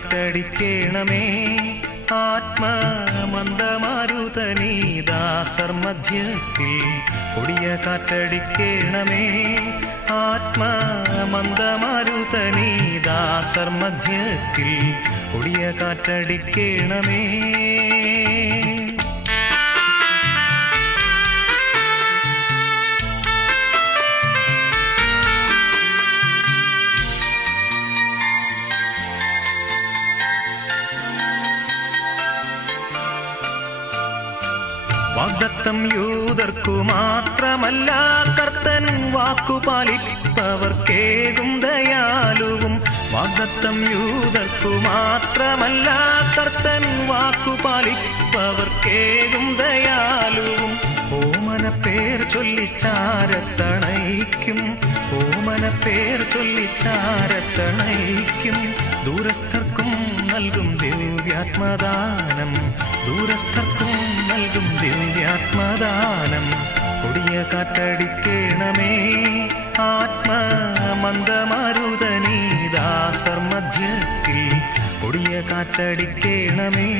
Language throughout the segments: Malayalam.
കാറ്റടിക്കേണമേ ആത്മമന്ദമാരുതനീദാസർ മധ്യത്തിൽ കൊടിയ കാറ്റടിക്കേണമേ ആത്മമന്ദമാരുതനീദാസർ മധ്യത്തിൽ കൊടിയ കാറ്റടിക്കേണമേ. വാഗ്ദത്തം യൂദർക്കു മാത്രമല്ല, കർത്തൻ വാക്കുപാലിപ്പവർക്കേകും ദയാലുവും. വാഗ്ദത്തം യൂദർക്കു മാത്രമല്ല, കർത്തൻ വാക്കുപാലിപ്പവർക്കേകും ദയാലുവും. ഓമന പേർ ചൊല്ലിച്ചാരത്തണയ്ക്കും, ഓമന പേർ ചൊല്ലിച്ചാരത്തണയ്ക്കും. ദൂരസ്ഥർക്കും നൽകും ദിവ്യാത്മദാനം, ദൂരസ്ഥർക്കും നൽകും ദിവ്യാത്മദാനം. കൊടിയ കാറ്റടിക്കേണമേ ആത്മമന്ദമാരുതനീദാസർ മധ്യത്തിൽ കൊടിയ കാറ്റടിക്കേണമേ.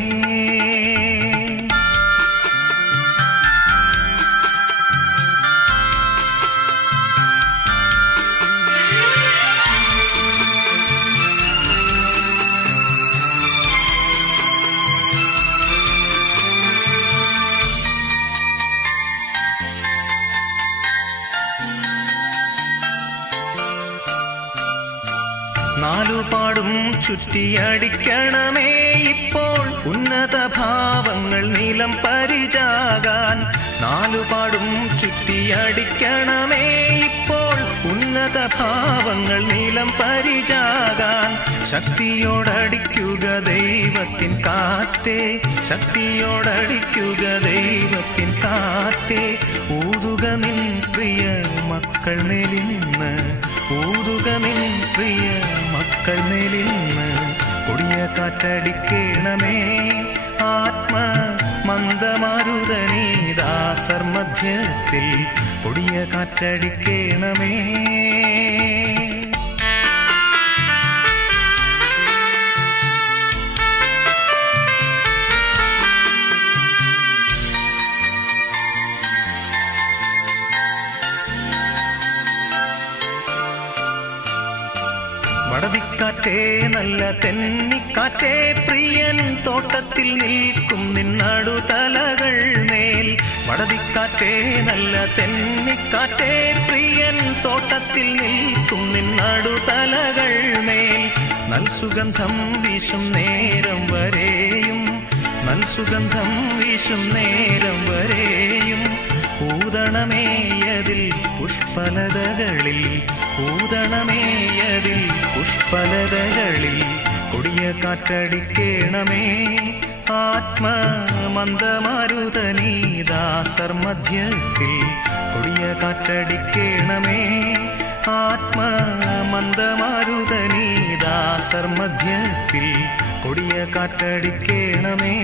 നാലുപാടും ചുറ്റിയടിക്കണമേ ഇപ്പോൾ ഉന്നത ഭാവങ്ങൾ നീലം പരിചാകാൻ. നാലുപാടും ചുറ്റിയടിക്കണമേ ഇപ്പോൾ ഉന്നത ഭാവങ്ങൾ നീലം പരിചാകാൻ. ശക്തിയോടടിക്കുക ദൈവത്തിൻ കാറ്റേ, ശക്തിയോടടിക്കുക ദൈവത്തിൻ കാറ്റേ. ഊതുക നിൻ പ്രിയ മക്കൾ മേലിന്ന്, ഊതുക നിൻ പ്രിയ മക്കൾ മേലിന്ന്. കൊടിയ കാറ്റടിക്കേണമേ ആത്മമന്ദമാരുതനീദാസർ മധ്യത്തിൽ കൊടിയ കാറ്റടിക്കേണമേ. വടതിക്കാറ്റേ നല്ല തെന്നിക്കാറ്റേ, പ്രിയൻ തോട്ടത്തിൽ നിൽക്കും നിന്നടുതലകൾ മേൽ. വടതിക്കാറ്റേ നല്ല തെന്നിക്കാറ്റേ, പ്രിയൻ തോട്ടത്തിൽ നിൽക്കും നിന്നടുതലകൾ മേൽ. നൽസുഗന്ധം വീശും നേരം വരെയും, നൽസുഗന്ധം വീശും നേരം വരെയും. ഊതണമേയതിൽ പുഷ്പലതകളിൽ, ഊതണമേയതിൽ പുഷ്പലതകളിൽ. കൊടിയ കാറ്റടിക്കേണമേ ആത്മമന്ദമാരുതനീദാസർ മധ്യത്തിൽ കൊടിയ കാറ്റടിക്കേണമേ ആത്മമന്ദമാരുതനീദാസർ മധ്യത്തിൽ കൊടിയ കാറ്റടിക്കേണമേ.